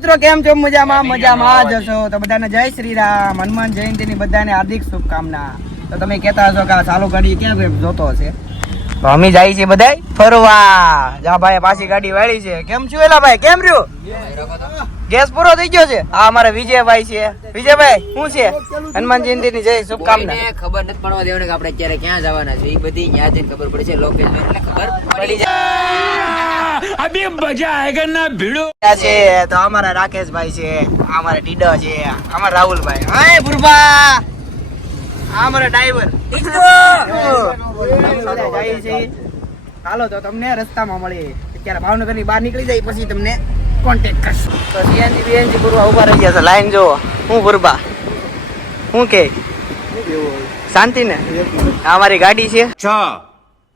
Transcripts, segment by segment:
મિત્રો કેમ છો? મજામાં જ હશો તો બધાને જય શ્રી રામ. હનુમાન જયંતિની બધાને હાર્દિક શુભકામના. તો તમે કહેતા હશો કે આ ચાલુ ગાડી ક્યાં જોતો હશે, તો અમે જાય છે બધા ફરવા. જા ભાઈ પાછી ગાડી વાળી છે. કેમ છું એલા ભાઈ? કેમ રહ્યું? ગેસ પૂરો થઈ ગયો છે. આ અમારા વિજયભાઈ છે. વિજયભાઈ શું છે? હનુમાન જયંતિની જય શુભકામના. ખબર નથી પડવા દેવાની કે આપણે ક્યારે ક્યાં જવાના છે. એ બધી ત્યાં જઈને ખબર પડે છે. લોકેશન એટલે ખબર પડી જાય. અભી મજા આયેગા ના ભીડો છે. તો અમારા રાકેશભાઈ છે, અમારા ટીડા છે, અમારા રાહુલભાઈ. હાય બુરબા, અમારા ડ્રાઈવર. હાલો તો તમને રસ્તામાં મળી. અત્યારે ભાવનગરની બહાર નીકળી જાય પછી તમને કોન્ટેક્ટ કરશું. તો સીએનજી બીએનજી બુરબા ઉભા રહી ગયા છે. લાઈન જો હું બુરબા શું કે શાંતિ ને. અમારી ગાડી છે. अच्छा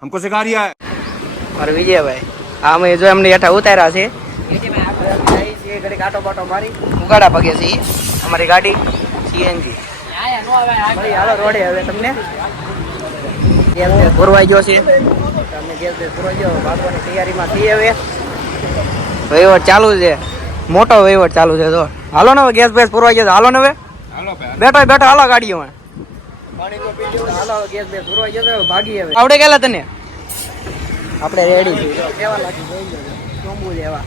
हमको सिखा रिया है મારા વિજયભાઈ. હા અમે જો એમને હેઠા ઉતાર્યા છે. ઘડી કાંટો બાટો મારી ઉગાડા પગે છે. અમારી ગાડી સીએનજી. હાલો રોડે હવે તમને ગેસ ભરવાઈ ગયો છે. તમે ગેસ ભરવાઈ ગયો, ભાગવાની તૈયારીમાં થઈ. હવે વહીવટ ચાલુ છે, મોટો વહીવટ ચાલુ છે. તો હાલો ને ગેસ બેસ ભરવાઈ ગયો. હાલો ને હવે બેઠો બેઠો હાલો ગાડીઓમાં. હાલો ગેસ બેસ ભરવાઈ ગયો. ભાગી હવે આવડે ગયેલા તને. આપણે રેડી છીએ. કેવા લાગી જોઈ લો. ચોંબુ લેવા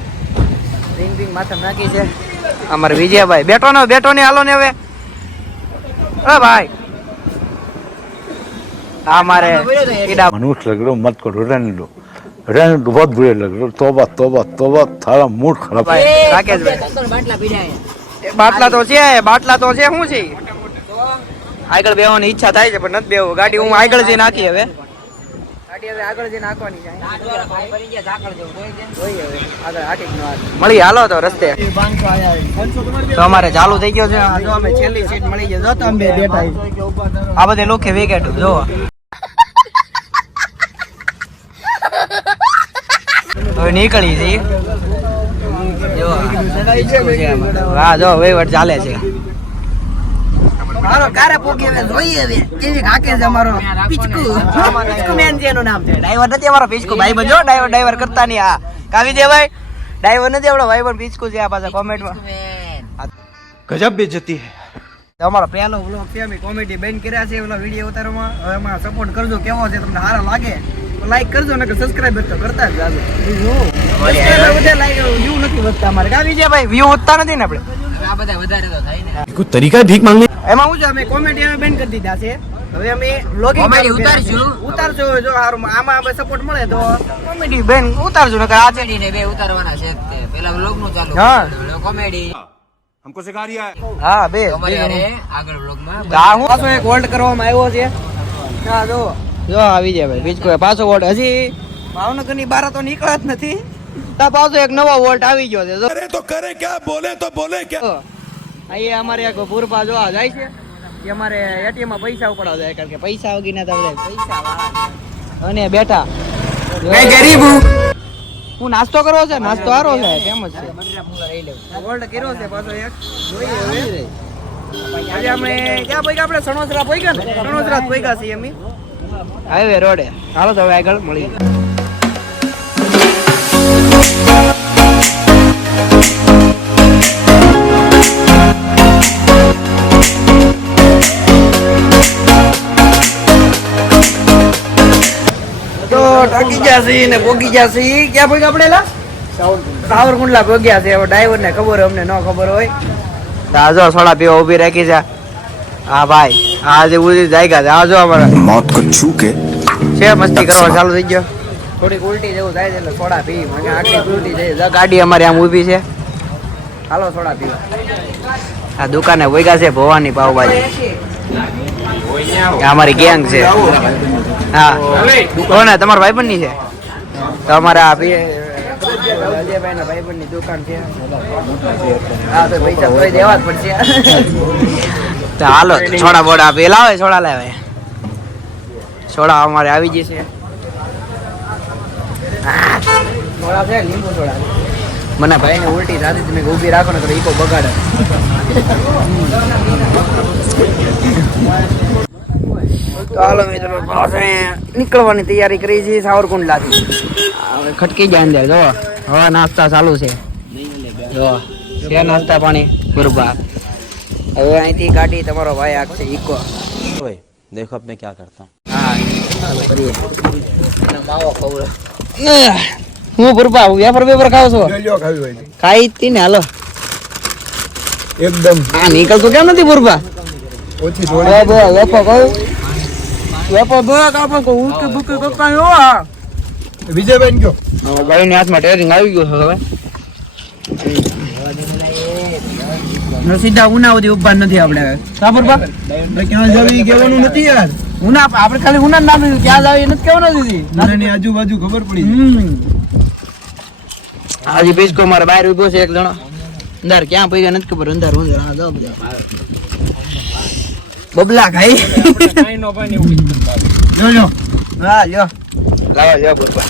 રિંગ રિંગ માથે નાખી છે. અમારે વિજયભાઈ બેઠો ને હાલો ને હવે. અ ભાઈ हमारे मनुष्य लग रहे हो, मत करो, रहने दो बहुत बुरे लग रहे हो. तौबा तौबा तौबा, थारा मूड खराब. બાટલા તો છે, બાટલા તો છે. શું છે આગળ બેવાની ઈચ્છા થાય છે પણ નથી બેવું. ગાડી હું આગળ જઈને નાખી. હવે ગાડી હવે આગળ જઈને નાખવાની છે. મળી હાલો તો રસ્તે. તો અમારે ચાલુ થઈ ગયો છે. જો અમે છેલ્લી સીટ મળી ગઈ. જો તો અમે બેઠા આ બધે લોકે વેકેટ જો. હવે નીકળી જઈ. જો હા જો વહીવટ ચાલે છે. મારો કારે પોગી હવે જોઈએ હવે કેવી કાકે છે. અમારો પિચકુ મેન છે એનું નામ છે. ડ્રાઈવર નથી અમારો પિચકુ ભાઈ બજો. ડ્રાઈવર કરતા નહીં. આ કાવી દે ભાઈ ડ્રાઈવર નથી આપણો ભાઈ પણ પિચકુ છે. આ પાછા કોમેન્ટમાં गजब बेइज्जती है. અમારો પહેલો વ્લોગ છે. અમે કોમેડી બેન કર્યા છે ઓલા વિડીયો ઉતારવામાં. હવે એમાં સપોર્ટ કરજો. કેવો છે તમને સારો લાગે તો લાઈક કરજો ને સબસ્ક્રાઇબ તો કરતા જ જાજો. સબસ્ક્રાઇબર બધા લાઈક વ્યૂ નથી વધતા અમારે. કાવી છે ભાઈ વ્યૂ વધતા નથી ને આપણે. આ બધા વધારે તો થાય ને. कोई तरीका है भीख मांगने એમાં હું છે અમે કોમેડી હવે બેન કરી દીધા છે. હવે અમે વ્લોગિંગ Comedy ઉતારશું. જો સારું આમાં આપણે સપોર્ટ મળે તો કોમેડી બેન ઉતારજો. ને આ છે ને બે ઉતારવાના છે. પેલા વ્લોગ નું ચાલુ હા. કોમેડી हमको सिखा रिया है. હા બે તમારે અરે આગળ વ્લોગ માં આ હું પાછો એક વોલ્ટ કરવામાં આવ્યો છે. હા જો આવી જાય ભાઈ બીજ કોઈ પાછો વોલ્ટ. હજી ભાવનગરની બહાર તો નીકળ્યા જ નથી. તો પાછો એક નવો વોલ્ટ આવી ગયો છે. अरे तो करे क्या, बोले क्या. અહીંયા અમારે એક પૂરપા જોવા જાય છે કે અમારે એટીએમ માં પૈસા ઉપાડવા જાય. કારણ કે પૈસા વગી ના થાય. પૈસા વાળા અને બેઠા ગરીબ હું નાસ્તો કરવો છે. નાસ્તો સારો છે કેમ જ છે. વોલ્ટ કર્યો છે પાછો એક. જોઈએ હવે આજે અમે ક્યાં પૈકા આપણે સણોસરા પૈકા ને સણોસરા પૈકા છીએ અમે હાઈવે રોડે. હાલો તો હવે આગળ મળી. તો ટાકી ગયા છે ને પોગી ગયા છે. ક્યાં પૈકા આપણે લા સાવરકુંડલા પોગ્યા છે. હવે ડ્રાઈવર ને ખબર અમને ન ખબર હોય. જો સોડા પીવા ઉભી રાખી છે. હા ભાઈ આ જે ઉજી જાયગા છે. આ જો અમારા मौत को छू के છે મસ્તી કરવા ચાલુ થઈ ગયો. થોડીક ઉલટી જેવું થાય છે એટલે સોડા પી. મને આટલી ઉલટી જાય. ગાડી અમારી આમ ઊભી છે. હાલો સોડા પીવા. આ દુકાને વૈગા છે ભવાની પાવભાજી. અમારી ગેંગ છે. હા કોને તમારા ભાઈબંધ ની છે. તો અમારા અજયભાઈ ના ભાઈબંધ ની દુકાન છે. હા તો પૈસા કોઈ દેવા જ પડશે. તો હાલો છોડા બોડા આપી લાવે. છોડા લાવે. છોડા અમારે આવી જશે. છોડા છે લીંબુ છોડા. મને ભાઈ ને ઉલટી થતી તમે ઊભી રાખો ને તો ઈકો બગાડે. તો હાલો મિત્રો નીકળવાની તૈયારી કરી છે સાવરકુંડલાથી. હવે ખટકી જાય અંદર જો હવે નાસ્તા ચાલુ છે. જો છે નાસ્તા પાણી બરોબર. હવે અહીંથી ગાડી તમારો ભાઈ આગશે ઈકો. भाई देखो अब मैं क्या करता हूँ. હા ચાલો કરીએ. અને માવો ખવડો. હું બરોબર વેફર વેફર ખાવ છો? ખાઈ તી ને હાલો એકદમ હા નીકળતું કેમ નથી બરોબર? ઓછી વેફર કહું વેફર બે કાપો કો ઉકે બુકે કકાયો આ વિજયભાઈ કયો ભાઈ ને હાથમાં ટેરિંગ આવી ગયો છે હવે. સીધા ઉના સુધી ઉભા નથી આપણે સાબર બા ક્યાં જાવી કહેવાનું નથી યાર. ઉના આપણે ખાલી ઉના નામ લીધું ક્યાં જાવ એ નથી કહેવાનું દીદી. નાની આજુબાજુ ખબર પડી હાજી બેસકો મારે બહાર ઉભો છે એક જણો અંદર ક્યાં પૈસા નથી ખબર અંદર અંદર આ જાવ બધા બબલા ખાઈ જો જો હા લ્યો લાવો લ્યો બબલા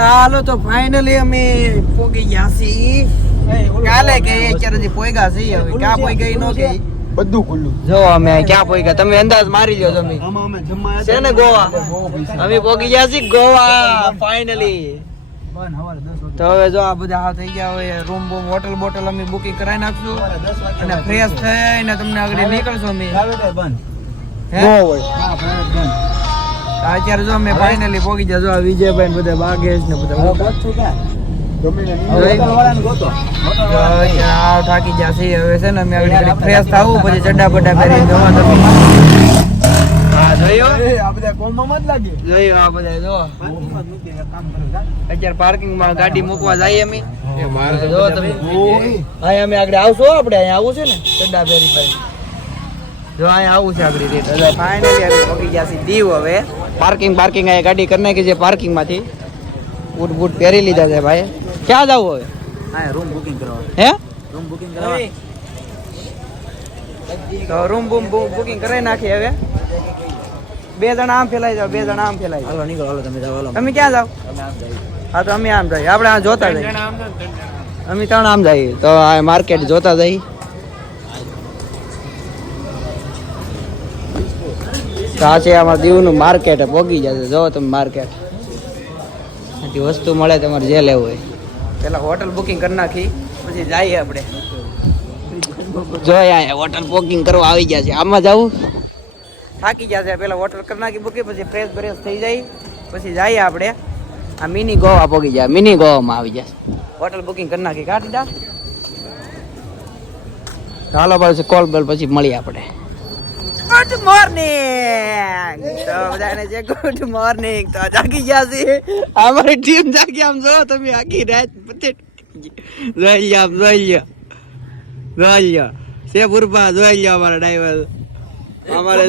હાલો તો ફાઇનલી અમે પોગી ગયા છીએ. કાલે કે અત્યારે પોઈગા છીએ હવે ક્યાં પોઈગા નો કે બધું ખુલ્લું. જો અમે ક્યાં પોઈગા તમે અંદાજ મારી લ્યો તમે આમાં અમે જમવા છે ને ગોવા અમે પોગી ગયા છીએ ગોવા ફાઇનલી. તો હવે જો આ બધા હા થઈ ગયા હવે રૂમ બૂમ હોટલ બોટલ અમે બુકિંગ કરાવી નાખશું અને ફ્રેશ થઈને તમને આગળ નીકળશું અમે હે? અત્યારે જો અમે ફાઇનલી પોગી ગયા. જો આ વિજયભાઈ ને બધા બાગેશ ને બધા થાકી ગયા છે હવે છે ને અમે આગળ ફ્રેશ થવું પછી ચડ્ડા બड्डा પહેરી જવા તમે હા જોયો આ બધા કોમમાં જ લાગે. જોયું આ બધા જો અત્યારે પાર્કિંગ માં ગાડી મૂકવા જઈએ અમે જો તમે અહીંયા અમે આગળ આવશો આપણે અહીંયા આવું છે ને ચડ્ડા પહેરી ભાઈ જો અહીંયા આવું છે આગળ રેટ એટલે ફાઇનલી અમે પગી ગયા છે દીવ. હવે પાર્કિંગ અહીંયા ગાડી કરી નાખી છે પાર્કિંગ માંથી બૂટ બૂટ પહેરી લીધા છે ભાઈ. ક્યાં જવું હવે? હા રૂમ બુકિંગ કરવા હે રૂમ બુકિંગ કરવા તો રૂમ બૂમ બુકિંગ કરાવી નાખી. હવે બે જણા આમ ફેલાઈ જાવ બે જણા આમ ફેલાઈ જાવ. હાલો નીકળો હાલો તમે જાઓ હાલો તમે ક્યાં જાવ? તમે આમ જાય હા તો અમે આમ જઈએ આપણે આ જોતા જઈએ અમે ત્રણ આમ જઈએ તો આ માર્કેટ જોતા જઈએ. તો આ છે અમારા દીવનું માર્કેટ પોગી જશે. જો તમે માર્કેટ અહીંથી વસ્તુ મળે તમારે જે લેવું હોય. પેલા હોટલ બુકિંગ કરી નાખી પછી જઈએ આપણે. જો અહીંયા હોટલ બુકિંગ કરવા આવી ગયા છે. આમાં જવું થાકી જશે પેલા હોટલ કરી નાખી બુકિંગ પછી ફ્રેશ બ્રેશ થઈ જાય પછી જઈએ આપણે આ મિની ગોવા પોગી જાય. મિની ગોવામાં આવી જશે હોટલ બુકિંગ કરી નાખી કાઢી દા. ચાલો પછી કોલ બેલ પછી મળીએ આપણે. ગુડ મોર્નિંગ તો બધાને જે ગુડ મોર્નિંગ તો જાગી ગયા છે અમારી ટીમ જાગી. આમ જો તમે આખી રાત બધે જોઈ લ્યો આમ જોઈ લ્યો છે બુરબા જોઈ લ્યો અમારા ડ્રાઈવર અમારે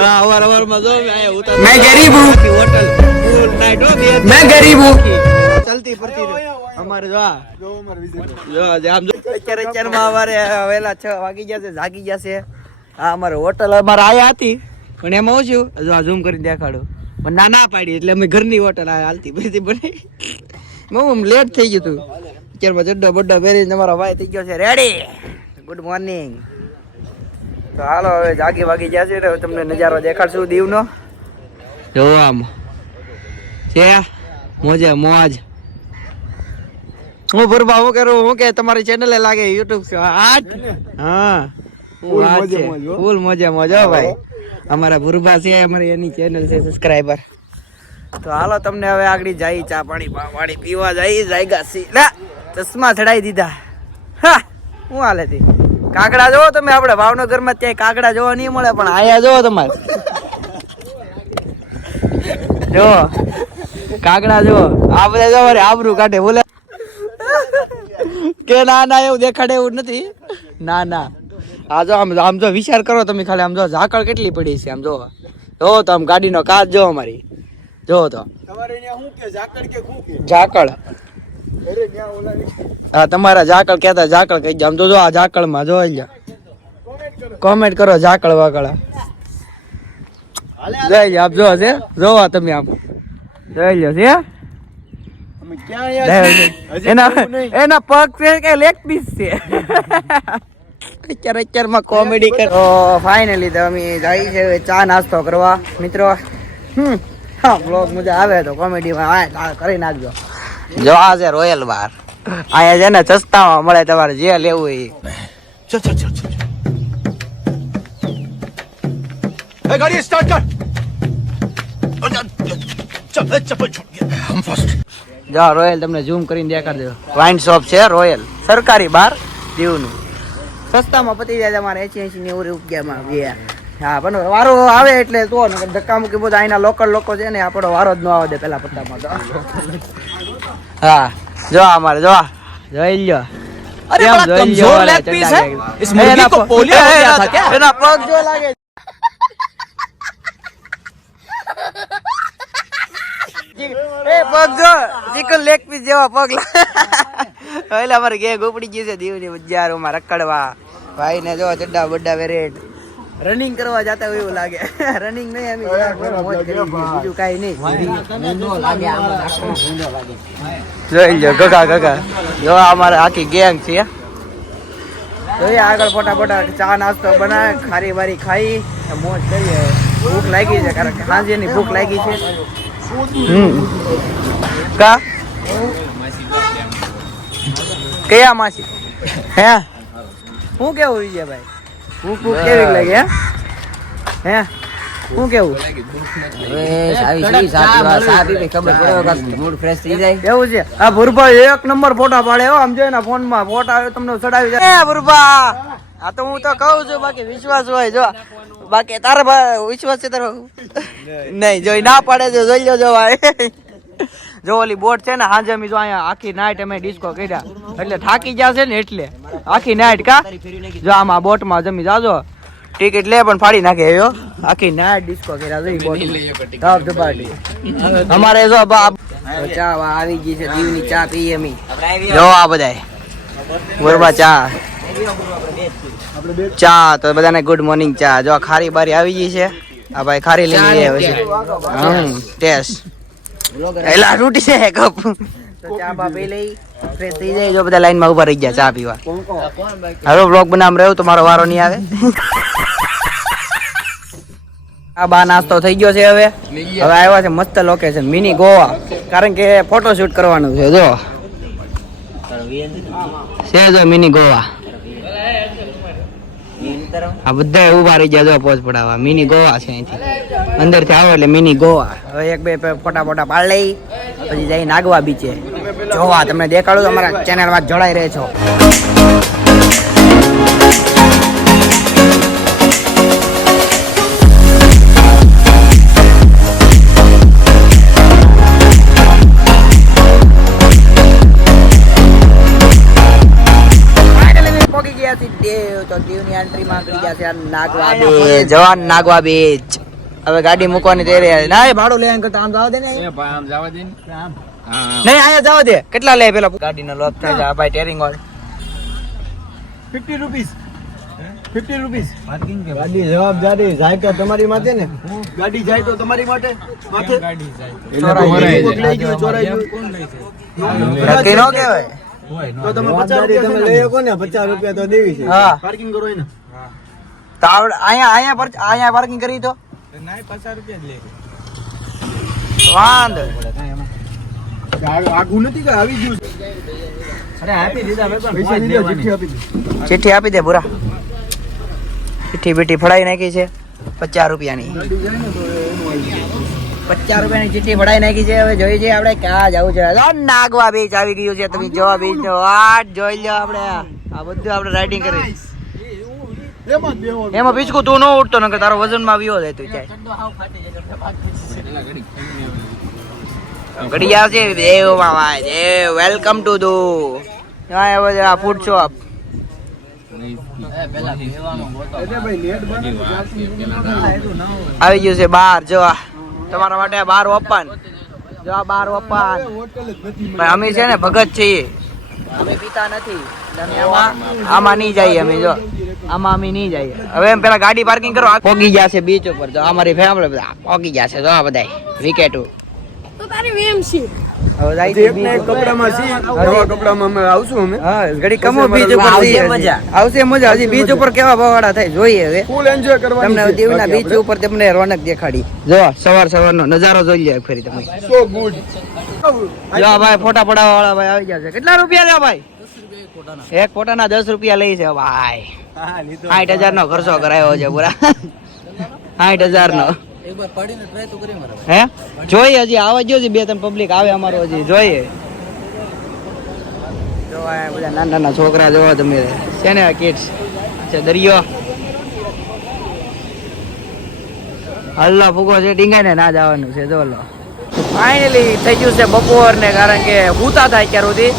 હા અવારમાં જો मैं गरीब हूँ होटल फुल नाइट हो गया मैं गरीब हूँ चलती પડતી અમારે જો આમ જો અત્યારે માં અમારે વેલા 6 વાગી ગયા છે જાગી ગયા છે. આ અમારે હોટલ અમારે આયા હતી પણ એમાં હું છું જો આ ઝૂમ કરીને દેખાડું પણ ના પાડી એટલે અમે ઘરની હોટલ હાલતી પછી બને હું લેટ થઈ ગયું હતું. અત્યારમાં ચડ્ડો બડ્ડો પહેરીને તમારો ભાઈ થઈ ગયો છે રેડી. Good morning. તો હાલો હવે જાગી વાગી ગયા છે હવે તમને નજારો દેખાડશું દીવનો. જો આમ છે મોજે મોજ. હું ભરભા હું કરું હું કે તમારી ચેનલ લાગે યુટ્યુબ હા ફૂલ મોજે મોજ હો ભાઈ. અમારા ભુરભા છે અમારી એની ચેનલ છે સબસ્ક્રાઇબર. તો હાલો તમને હવે આગળ જઈ ચા પાણી પીવા જઈ જાયગા સી ચશ્મા ચડાઈ દીધા. હા હું હાલે હતી કાગડા જોવો તમે આપણે ભાવનગર માં ત્યાં કાગડા જોવા નહીં મળે પણ આયા જોવો તમારે જો કાગડા જો આ બધા જો આબરૂ કાઢે બોલે કે ના એવું દેખાડે એવું નથી. ના આ જો આમ જો વિચાર કરો તમે ખાલી આમ જો ઝાકળ કેટલી પડી છે આમ જો તો આમ ગાડીનો કાચ જો અમારી જો તો તમારે અહીંયા શું કે ઝાકળ કે શું કે ઝાકળ અરે ત્યાં ઓલા હા તમારા ઝાકળ કહેતા ઝાકળ કહી આમ તો જો આ ઝાકળ માં જોઈ કોમેન્ટ કરો ઝાકળ વાકળ જોઈ આપ જો છે જોવા તમે આમ જોઈ લો છે અમે ક્યાં એના પગ છે કે લેગ પીસ છે અત્યારમાં કોમેડી કરો. ફાઇનલી તો અમે જઈ છે ચા નાસ્તો કરવા મિત્રો. હા બ્લોગ મજા આવે તો કોમેડીમાં કરી નાખજો. જો આ છે રોયલ બાર. અહીંયા છે ને સસ્તામાં મળે, તમારે જે લેવું એ. गाड़ी स्टार्ट कर જો રોયલ તમને ઝૂમ કરીને દેખાડજો. વાઇન શોપ છે રોયલ, સરકારી બાર દીવનું. સસ્તામાં પતી જાય તમારે 80-90 રૂપિયામાં. હા પણ વારો આવે એટલે તો ધક્કા મૂકી બધા અહીંના લોકલ લોકો છે ને આપણો વારો જ ન આવે દે પેલા પત્તામાં તો. હા જો અમારે જો જોઈ લ્યો. अरे बड़ा कमजोर लेग पीस है, इस मुर्गी को पोलियो हो गया था क्या? એના પગ જો લાગે. એ પગ જો ચિકન લેગ પીસ જેવા પગ એટલે અમારે ગેંગ ઉપડી ગઈ છે દીવની બજારોમાં રખડવા. ભાઈ ને જો ચડ્ડા બड्डा વેરેટ રનિંગ કરવા જતા હોય એવું લાગે. રનિંગ નહીં એમ મોજ કરી છે, બીજું કાઈ નહીં. જોઈ લો ગગા જો અમારે આખી ગેંગ છે. જોઈએ આગળ ફટાફટ ચા નાસ્તો બનાવે, ખારી વારી ખાઈ મોજ કરીએ. ભૂખ લાગી છે કારણ કે સાંજેની ભૂખ લાગી છે. કા કયા માસી હે શું કેવું વિજયભાઈ? ભૂખ ભૂખ કેવી લાગે હે શું કેવું? એવું છે. આ ભુરભાઈ એક નંબર ફોટા પાડે હો. આમ જોઈ ને ફોન માં ફોટા તમને ચડાવી જાય. ભુરભા આ તો હું તો કહું છું, બાકી વિશ્વાસ હોય જો. બાકી તારે વિશ્વાસ છે તારો નહીં? જોઈ ના પાડે તો જોઈ લો. જો જો ઓલી બોટ છે ને હાજે અમે જો અહીંયા આખી નાઈટ અમે ડિસ્કો કર્યા એટલે થાકી ગયા છે ને એટલે આખી નાઈટ કા જો આમાં બોટમાં જમી જાજો. ટિકિટ લે પણ ફાડી નાખે એવો. આખી નાઈટ ડિસ્કો કર્યા જોઈ બોટ અમારે જો ચા આવી ગઈ છે દીવની ચા પીએ અમે. જો આ બધાય બરોબર ચા તો બધાને ગુડ મોર્નિંગ ચા. જો ખારી બારી આવી ગઈ છે. આ ભાઈ ખારી લઈને આવે છે. ટેસ્ટ એલા તૂટી છે કપ તો ચા બા પી લઈ ફ્રેશ થઈ જાય. જો બધા લાઈનમાં ઉભા રહી ગયા ચા પીવા. હવે બ્લોગ બનાવ રહ્યો તો મારો વારો નહીં આવે. આ બા નાસ્તો થઈ ગયો છે. હવે આવ્યા છે મસ્ત લોકેશન મિની ગોવા, કારણ કે ફોટો શૂટ કરવાનું છે. જો છે જો મિની ગોવા. આ બધા ઉભા રહી ગયા જો પોચ પડાવવા. મિની ગોવા છે અહીંથી અંદર થી આવો એટલે મિની ગોવા. હવે એક બે ફોટા પાડ લઈ પછી જઈ નાગવા બીચે જોવા. તમને દેખાડું તો અમારા ચેનલમાં જોડાઈ રહે છો. નાગવા બીચ. હવે ગાડી મૂકવાની તૈયારી. ના ભાડું લેવાનું કરતા આમ જવા દે ને. નહીં અહીંયા જવા દે. કેટલા લે પેલા ગાડીનો લોપ થાય છે? ભાઈ ટેરિંગ વાળો 50 રૂપીસ ગાડી જવાબદારી જાય તો તમારી માથે ને. ગાડી જાય તો તમારી માટે માથે. ચોરાઈ ગયું નક્કી ન કહેવાય તો તમે 50 રૂપિયા લઈ શકો ને. 50 રૂપિયા તો દેવી છે. હા પાર્કિંગ કરો ને તો અહીંયા પાર્કિંગ કરી તો 50 રૂપિયા જ લે. વાંધો આગું નથી કે આવી ગયું. અરે આપી દીધા પૈસા દીધા. ચિઠ્ઠી આપી દે પૂરા. ચિઠ્ઠી બીઠી ફડાઈ નાખી છે 50 રૂપિયાની. 50 રૂપિયાની ચિઠ્ઠી ફડાઈ નાખી છે. હવે જોઈ છે આપણે ક્યાં જવું છે. નાગવા બીચ આવી ગયું છે. તમે જોવા બીચ નો વાટ જોઈ લો. આપણે આ બધું આપણે રાઇડિંગ કરી. એમાં પીછકું તું ન ઉઠતો નકર તારો વજન માં આવ્યો જાય. તું ઘડી આવશે. દેવ મામા દેવ વેલકમ ટુ દુ ફૂડ શોપ. આવી ગયું છે બાર. જો તમારા માટે બાર ઓપન. જો આ બાર ઓપન. અમે છે ને ભગત છીએ, અમે પીતા નથી. આમાં નહીં જઈએ અમે. જો આમાં અમે નહીં જઈએ. હવે એમ પેલા ગાડી પાર્કિંગ કરો. પોગી જશે બીચ ઉપર. જો અમારી ફેમિલી બધા પોગી જશે. જો આ બધા વિકેટો હવે જાય છે એકને એક બીચ ઉપર. કપડામાં છીએ નવા કપડામાં અમે આવશું અમે હા ઘડી કમો બીચ ઉપર આવશે જઈએ. મજા. આવશે મજા. હજી બીચ ઉપર કેવા બવાડા થાય જોઈએ હવે. ફૂલ એન્જોય કરવાની તમને છે. દીવના બાકી બીચ ઉપર તમને રોનક દેખાડી. જો સવારનો નજારો જોઈ લ્યો એક ફરી તમે. આપણે so good. જો ભાઈ ફોટા પડાવવા વાળા ભાઈ આવી ગયા છે. કેટલા રૂપિયા લે ભાઈ? એક ફોટાના 10 રૂપિયા લઈ છે ભાઈ. 60,000 નો ખર્ચો કરાયો છે પૂરા. 60,000 નો. હે જોઈએ હજી આવવા જો બે ત્રણ પબ્લિક આવે અમારો હજી જોઈએ. જો આ બધા નાના નાના છોકરા જોવા તમે છે ને કિડ્સ છે. દરિયો હલ્લા ફૂગો છે ડીંગાઈ ને ના જવાનું છે. જો લો ફાઇનલી થઈ ગયું છે બપોર ને, કારણ કે ભૂતા થાય અત્યાર સુધી.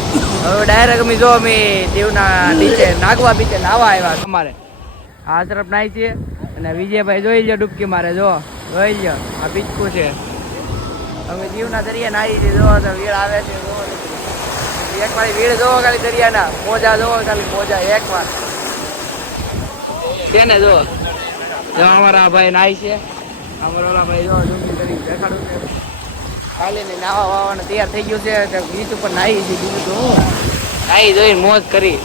હવે ડાયરેક્ટ અમે જો અમે દેવના નીચે નાગવા બીચે નાવા આવ્યા અમારે. આ તરફ નાય છે અને વિજયભાઈ જોઈ લો ડૂબકી મારે. જો જોઈ લો આ બીચકું છે. અમે દીવના દરિયા નાહી છે. જો તો વીડ આવે છે. જો એક વાર વીડ જોવો ખાલી દરિયાના. મોજા જોવો ખાલી મોજા એક વાર છે ને. જો જો અમારા ભાઈ નાહી છે. અમારા ઓલા ભાઈ જો ડૂબકી કરી દેખાડું છે. ખાલી ને નાવા વાવાનું તૈયાર થઈ ગયું છે. બીચ ઉપર નાહી છે. બીજું તો હું નાહી જોઈને મોજ કરી.